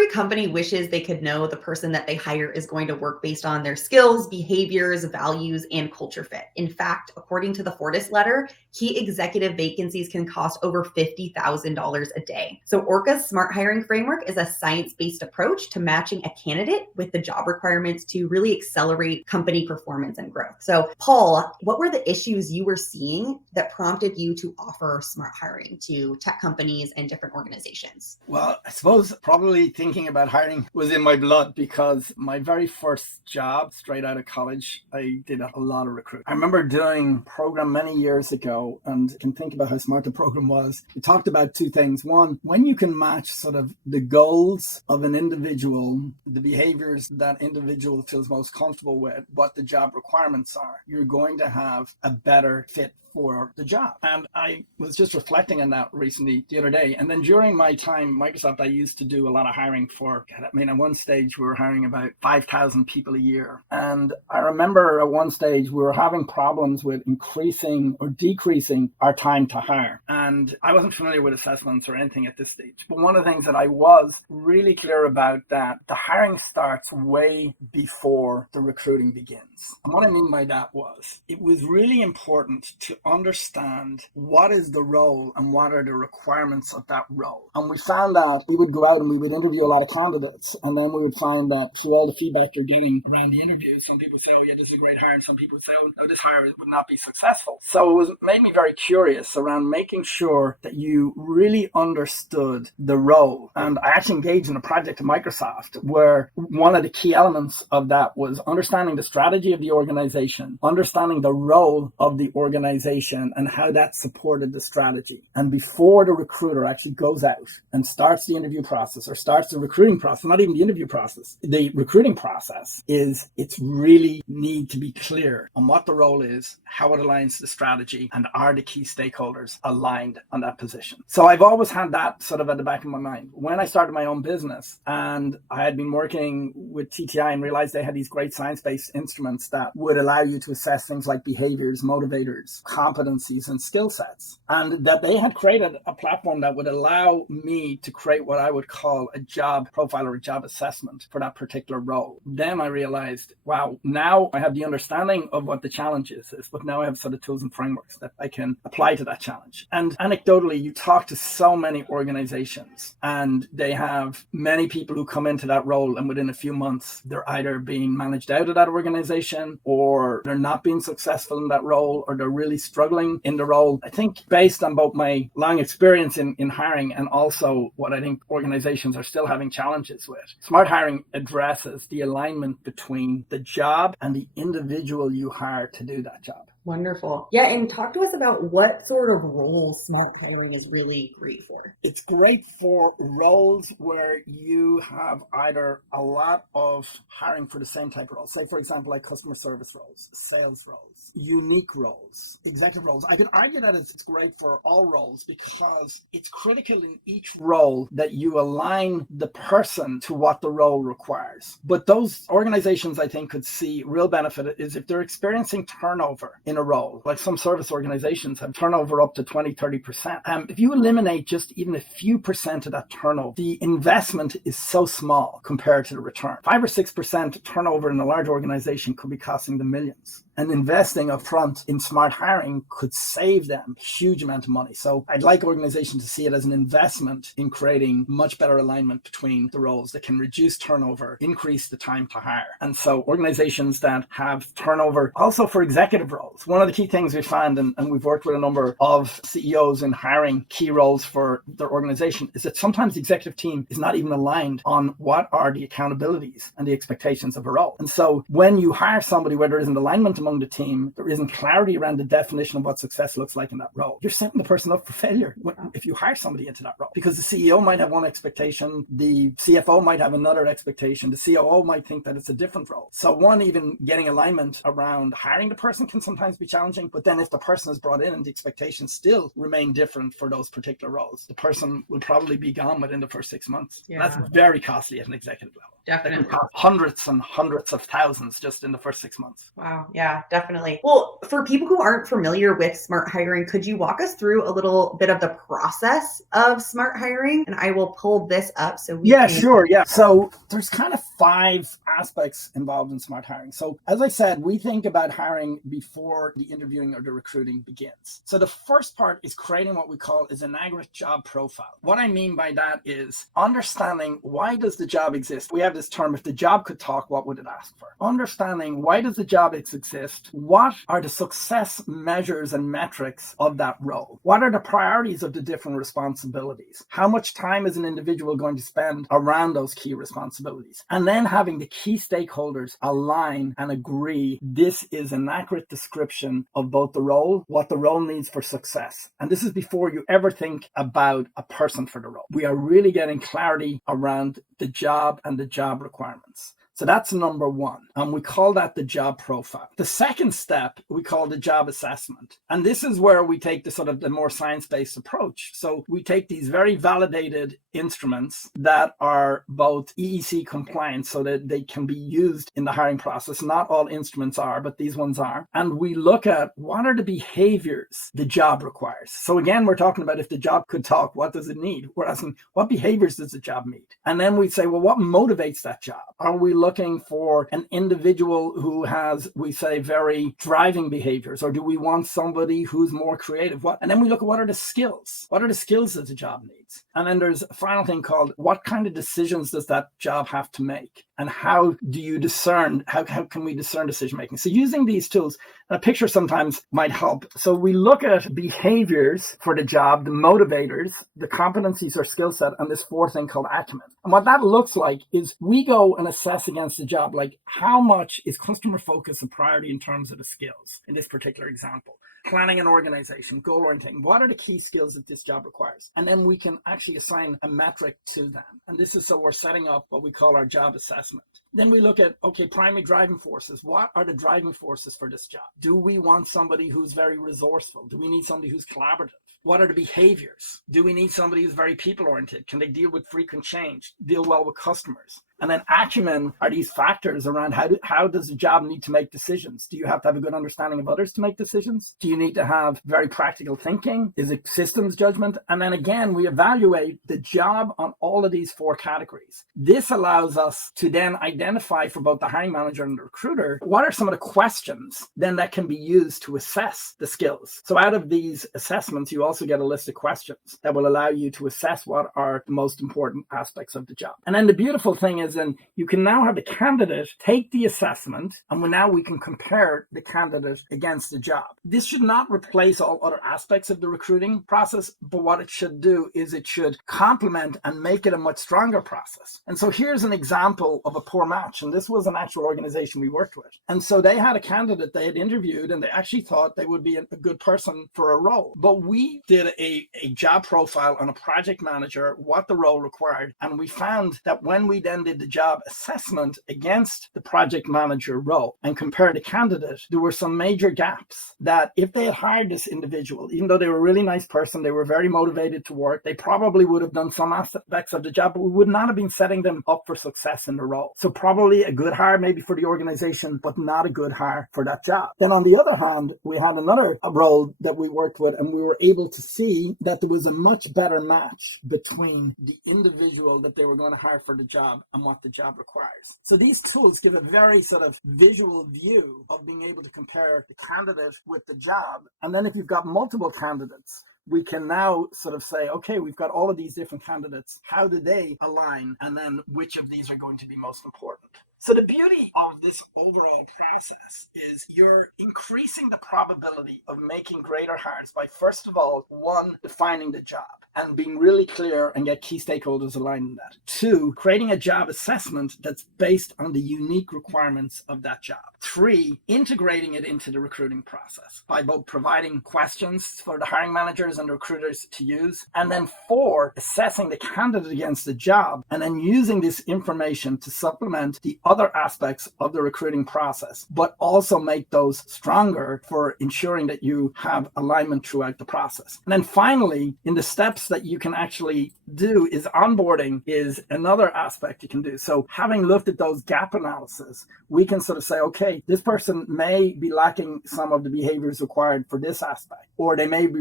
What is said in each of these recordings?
Every company wishes they could know the person that they hire is going to work based on their skills, behaviors, values, and culture fit. In fact, according to the Fortis letter, key executive vacancies can cost over $50,000 a day. So Orca's Smart Hiring Framework is a science-based approach to matching a candidate with the job requirements to really accelerate company performance and growth. So Paul, what were the issues you were seeing that prompted you to offer smart hiring to tech companies and different organizations? Well, I suppose probably thinking about hiring was in my blood because my very first job straight out of college, I did a lot of recruiting. I remember doing a program many years ago, and you can think about how smart the program was. We talked about two things. One, when you can match sort of the goals of an individual, the behaviors that individual feels most comfortable with, what the job requirements are, you're going to have a better fit for the job. And I was just reflecting on that recently the other day. And then during my time Microsoft, I used to do a lot of hiring for, at one stage we were hiring about 5,000 people a year. And I remember at one stage we were having problems with increasing or decreasing our time to hire. And I wasn't familiar with assessments or anything at this stage. But one of the things that I was really clear about that the hiring starts way before the recruiting begins. And what I mean by that was it was really important to understand what is the role and what are the requirements of that role. And we found that we would go out and we would interview a lot of candidates, and then we would find that through all the feedback you're getting around the interviews, some people say, oh yeah, this is a great hire, and some people would say, oh no, this hire would not be successful. So it made me very curious around making sure that you really understood the role. And I actually engaged in a project at Microsoft where one of the key elements of that was understanding the strategy of the organization, understanding the role of the organization and how that supported the strategy. And before the recruiter actually goes out and starts the interview process or starts the recruiting process, not even the interview process, the recruiting process it's really need to be clear on what the role is, how it aligns to the strategy, and are the key stakeholders aligned on that position. So I've always had that sort of at the back of my mind. When I started my own business and I had been working with TTI and realized they had these great science-based instruments that would allow you to assess things like behaviors, motivators, competencies, and skill sets, and that they had created a platform that would allow me to create what I would call a job profile or a job assessment for that particular role. Then I realized, wow, now I have the understanding of what the challenge is, but now I have sort of tools and frameworks that I can apply to that challenge. And anecdotally, you talk to so many organizations and they have many people who come into that role, and within a few months, they're either being managed out of that organization, or they're not being successful in that role, or they're really struggling in the role. I think based on both my long experience in hiring and also what I think organizations are still having challenges with, smart hiring addresses the alignment between the job and the individual you hire to do that job. Wonderful. Yeah, and talk to us about what sort of roles smart hiring is really great for. It's great for roles where you have either a lot of hiring for the same type of roles. Say, for example, like customer service roles, sales roles, unique roles, executive roles. I could argue that it's great for all roles because it's critical in each role that you align the person to what the role requires. But those organizations, I think, could see real benefit is if they're experiencing turnover in a role. Like some service organizations have turnover up to 20-30%. If you eliminate just even a few percent of that turnover, the investment is so small compared to the return. 5 or 6% turnover in a large organization could be costing them millions. And investing upfront in smart hiring could save them a huge amount of money. So I'd like organizations to see it as an investment in creating much better alignment between the roles that can reduce turnover, increase the time to hire. And so organizations that have turnover, also for executive roles, one of the key things we found, and we've worked with a number of CEOs in hiring key roles for their organization, is that sometimes the executive team is not even aligned on what are the accountabilities and the expectations of a role. And so when you hire somebody where there isn't alignment among the team, there isn't clarity around the definition of what success looks like in that role, you're setting the person up for failure if you hire somebody into that role. Because the CEO might have one expectation, the CFO might have another expectation, the COO might think that it's a different role. So one, even getting alignment around hiring the person can sometimes be challenging, but then if the person is brought in and the expectations still remain different for those particular roles, the person will probably be gone within the first 6 months. Yeah. That's very costly at an executive level. Definitely. cost hundreds and hundreds of thousands just in the first 6 months. Wow. Yeah, definitely. Well, for people who aren't familiar with smart hiring, could you walk us through a little bit of the process of smart hiring? And I will pull this up so we Yeah, can. sure. Yeah. So there's kind of 5 aspects involved in smart hiring. So as I said, we think about hiring before the interviewing or the recruiting begins. So the first part is creating what we call is an aggregate job profile. What I mean by that is understanding, why does the job exist? We have this term, if the job could talk, what would it ask for? Understanding, why does the job exist? What are the success measures and metrics of that role? What are the priorities of the different responsibilities? How much time is an individual going to spend around those key responsibilities? And then having the key stakeholders align and agree this is an accurate description of both the role, what the role needs for success. And this is before you ever think about a person for the role. We are really getting clarity around the job and the job requirements. So that's number 1. And we call that the job profile. The second step we call the job assessment. And this is where we take the sort of the more science-based approach. So we take these very validated instruments that are both EEC compliant so that they can be used in the hiring process. Not all instruments are, but these ones are. And we look at what are the behaviors the job requires. So again, we're talking about if the job could talk, what does it need? We're asking, what behaviors does the job need? And then we say, well, what motivates that job? Are we looking for an individual who has, we say, very driving behaviors, or do we want somebody who's more creative? And then we look at what are the skills? What are the skills that the job needs? And then there's a final thing called what kind of decisions does that job have to make? And how do you discern, how can we discern decision making? So using these tools, a picture sometimes might help. So we look at behaviors for the job, the motivators, the competencies or skill set, and this 4th thing called acumen. And what that looks like is we go and assess against the job, like how much is customer focus a priority in terms of the skills in this particular example. Planning and organization, goal orienting. What are the key skills that this job requires? And then we can actually assign a metric to them. And this is so we're setting up what we call our job assessment. Then we look at, okay, primary driving forces. What are the driving forces for this job? Do we want somebody who's very resourceful? Do we need somebody who's collaborative? What are the behaviors? Do we need somebody who's very people-oriented? Can they deal with frequent change, deal well with customers? And then acumen are these factors around how does a job need to make decisions? Do you have to have a good understanding of others to make decisions? Do you need to have very practical thinking? Is it systems judgment? And then again, we evaluate the job on all of these 4 categories. This allows us to then identify for both the hiring manager and the recruiter, what are some of the questions then that can be used to assess the skills? So out of these assessments, you also get a list of questions that will allow you to assess what are the most important aspects of the job. And then the beautiful thing is, then you can now have the candidate take the assessment, and now we can compare the candidate against the job. This should not replace all other aspects of the recruiting process, but what it should do is it should complement and make it a much stronger process. And so here's an example of a poor match, and this was an actual organization we worked with. And so they had a candidate they had interviewed, and they actually thought they would be a good person for a role. But we did a job profile on a project manager, what the role required, and we found that when we then did the job assessment against the project manager role and compared the candidate, there were some major gaps that if they had hired this individual, even though they were a really nice person, they were very motivated to work, they probably would have done some aspects of the job, but we would not have been setting them up for success in the role. So probably a good hire maybe for the organization, but not a good hire for that job. Then on the other hand, we had another role that we worked with, and we were able to see that there was a much better match between the individual that they were going to hire for the job and what the job requires. So these tools give a very sort of visual view of being able to compare the candidate with the job. And then if you've got multiple candidates, we can now sort of say, okay, we've got all of these different candidates. How do they align? And then which of these are going to be most important? So the beauty of this overall process is you're increasing the probability of making greater hires by, first of all, 1, defining the job and being really clear and get key stakeholders aligned in that. 2, creating a job assessment that's based on the unique requirements of that job. 3, integrating it into the recruiting process by both providing questions for the hiring managers and the recruiters to use. And then 4, assessing the candidate against the job and then using this information to supplement the other aspects of the recruiting process, but also make those stronger for ensuring that you have alignment throughout the process. And then finally, in the steps that you can actually do is onboarding is another aspect you can do. So having looked at those gap analysis, we can sort of say, okay, this person may be lacking some of the behaviors required for this aspect, or they may be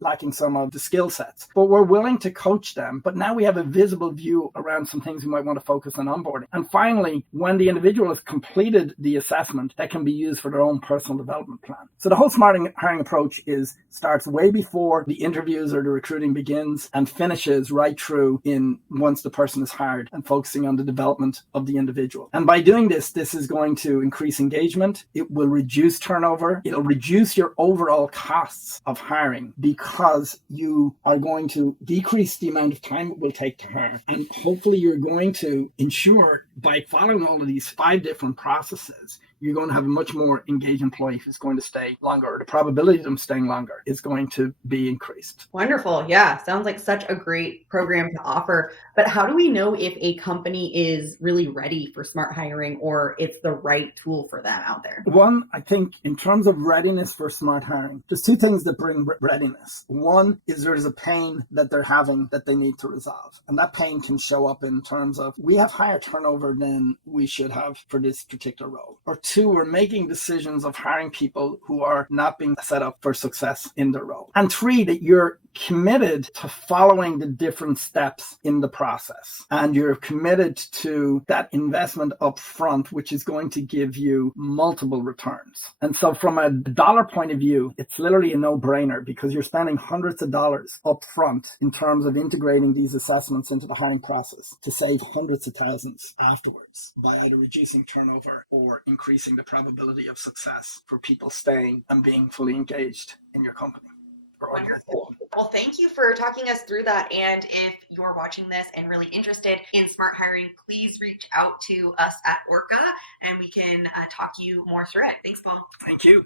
lacking some of the skill sets, but we're willing to coach them. But now we have a visible view around some things we might want to focus on onboarding. And finally, when the individual has completed the assessment, that can be used for their own personal development plan. So the whole SmartHiring approach starts way before the interviews or the recruiting begins and finishes right through in once the person is hired, and focusing on the development of the individual. And by doing this is going to increase engagement. It will reduce turnover. It'll reduce your overall costs of hiring, because you are going to decrease the amount of time it will take to hire. And hopefully you're going to ensure, by following all of these 5 different processes, you're going to have a much more engaged employee who's going to stay longer, or the probability of them staying longer is going to be increased. Wonderful. Yeah, sounds like such a great program to offer. But how do we know if a company is really ready for SmartHiring, or it's the right tool for them out there? One, I think in terms of readiness for SmartHiring, there's 2 things that bring readiness. One is there's a pain that they're having that they need to resolve. And that pain can show up in terms of, we have higher turnover than we should have for this particular role. Or 2, we're making decisions of hiring people who are not being set up for success in their role. And 3, that you're committed to following the different steps in the process, and you're committed to that investment up front, which is going to give you multiple returns. And so from a dollar point of view, it's literally a no-brainer, because you're spending hundreds of dollars up front in terms of integrating these assessments into the hiring process to save hundreds of thousands afterwards by either reducing turnover or increasing the probability of success for people staying and being fully engaged in your company. Wonderful. Well, thank you for talking us through that. And if you're watching this and really interested in SmartHiring, please reach out to us at Orca, and we can talk you more through it. Thanks, Paul. Thank you.